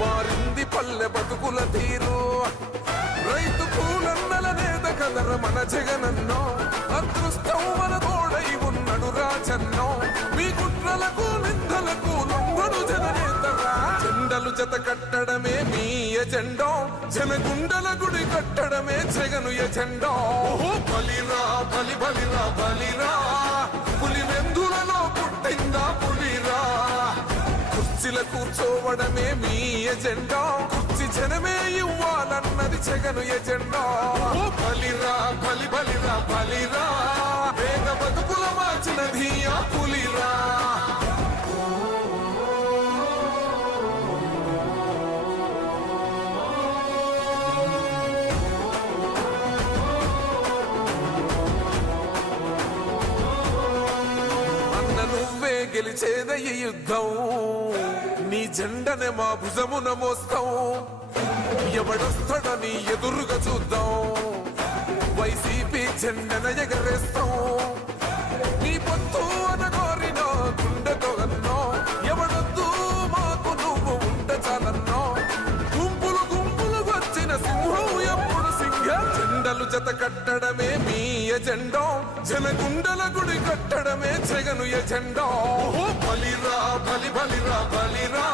మారింది పల్లె బతుకుల తీరు. రైతు కూలన్నల నేత కదర మన జగనన్నో, అదృష్టం మన తోడై ఉన్నడు రాజన్నో. మీ కుట్రలకు నిందలకు లొంగడు జననేతరా. జెండలు జత కట్టడమే మీ ఎజెండో, జనగుండల గుడి కట్టడమే జగను ఎజెండో. బలిరా బలి బలిరా బలిరా, పులి వెందులలో పుట్టిందా పులిరా. కుర్చీల కూర్చోవడమే మీ ఎజెండా, కుర్చీ జనమే ఇవ్వాలన్నది జగను ఎజెండా. బలిరా బలి బలిరా బలిరా, వేగ బతుకుల మార్చినది ఆ పులిరా. గెలిచేదయ్య యుద్ధం, నీ జెండనే మా భుజమున మోస్తాం. ఎవడొస్తాడని ఎదురుగా చూద్దాం, వైసీపీ జెండన ఎగరేస్తాం. నీ పొత్తు అనగోరినో గుండెతో అన్నో, ఎవడొద్దు మాకు నువ్వు ఉంట చాలన్నో. గుంపులు గుంపులు వచ్చిన సింహం ఎప్పుడు సింహం. జెండలు జత కట్టడమే మీ ఎజెండో, జనగుండల గుడి కట్టడమే జగను ఎజెండా. బలిరా బలి బలిరా బలిరా,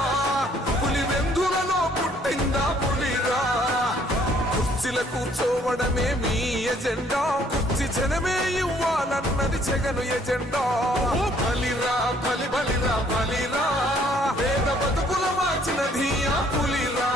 పులి వెందులలో పుట్టిందా పులిరా. కుర్చీల కూర్చోవడమే మీ ఎజెండా, కుర్చీ జనమే ఇవ్వాలన్నది జగను ఎజెండా. బలిరా బలి బలిరా బలిరా, వేద బతుకుల మార్చినది ఆ పులిరా.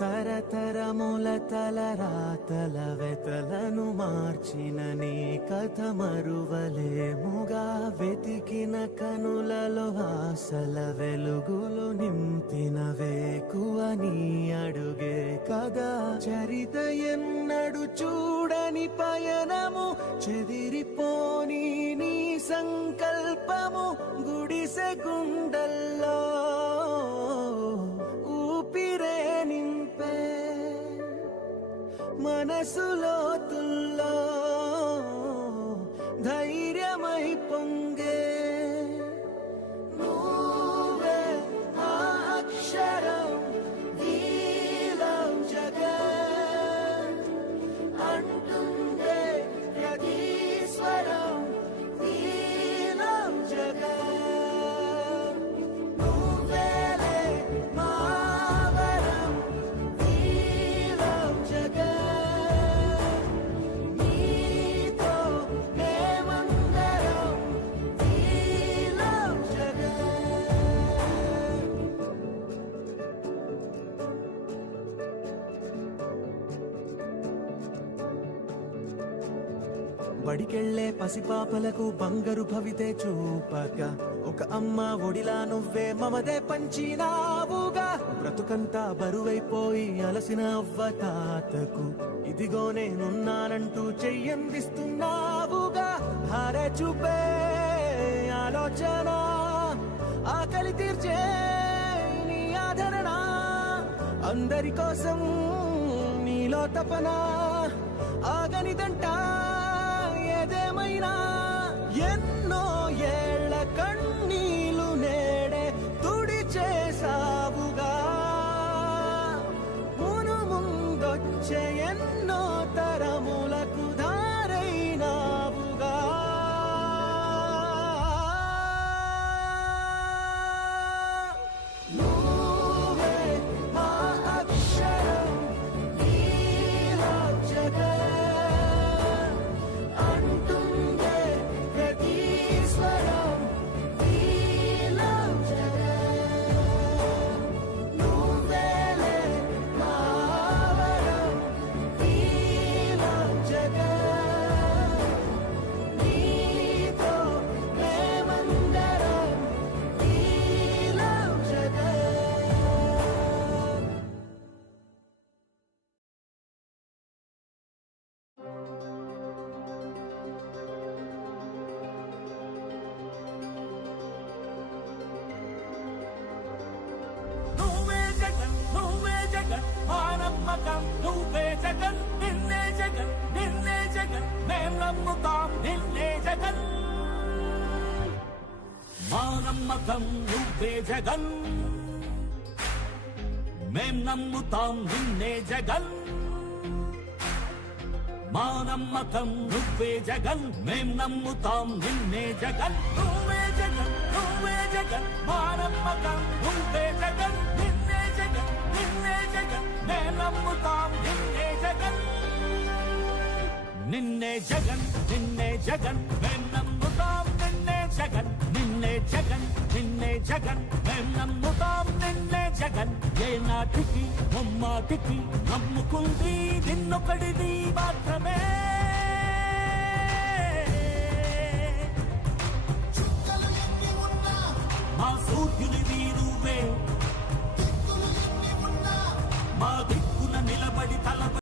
తరతరముల తలరాతల వెతలను మార్చిన నీ కథ మరువలేముగా. వెతికిన కనులలో ఆశల వెలుగులు నింపిన వేకువ నీ అడుగే కదా. చరిత ఎన్నడు చూడని పయనము, చెదిరిపోని నీ సంకల్పము. గుడిసె గుండల్లో ఊపిరే నింపే, మనసులోతుల్లో ధైర్యమై పొంగే. నువ్వే ఆ అక్షరం, వీలం జగన్ అంటుందే ప్రతి స్వరం. వీలం జగన్ బడికెళ్లే పసిపాపలకు బంగారు భవితే చూపక, ఒక అమ్మ ఒడిలా నువ్వే మమదే పంచినావుగా. బ్రతుకంతా బరువైపోయి అలసిన అవ్వ తాతకు, ఇదిగో నేనున్నానంటూ చెయ్యందిస్తున్నావుగా. హారే చూపే ఆలోచన, ఆకలి తీర్చే నీ ఆదరణ. అందరి కోసం నీలో తపన, ఆగనిదంట ఏదేమైనా. ఎన్నో ఏళ్ల కన్నీలు నేడే తుడిచేసావుగా. మును ముందొచ్చే ఎన్నో తరములకు దారైనావుగా. నువ్వే మా అక్షరం, వీలం జగన్ అంటుందే ప్రతి స్వరం. వీలం జగన్ నువ్వేలే మా వరం. వీలం నమ్ముతాం నిన్నే జగన్ మా నమ్మకం నువ్వే జగన్ మేం నమ్ముతాం నిన్నే జగన్ మా నమ్మకం నువ్వే జగన్ మేం నమ్ముతాం నిన్నే జగన్ నువ్వే జగన్ నువ్వే జగన్ మా నమ్మకం నువ్వే జగన్ నిన్నే జగన్ నిన్నే జగన్ మేం నమ్ముతాం నిన్నే జగన్ నిన్నే జగన్ నిన్నే జగన్ మేం నమ్ముతాం నిన్నే జగన్ నిన్నే జగన్ నిన్నే జగన్ మేం నమ్ముతాం నిన్నే జగన్ ఏ నాటికి ముమ్మాటికి నమ్ముకుంది నిన్నొకడిది మాత్రమే మా సూర్యుని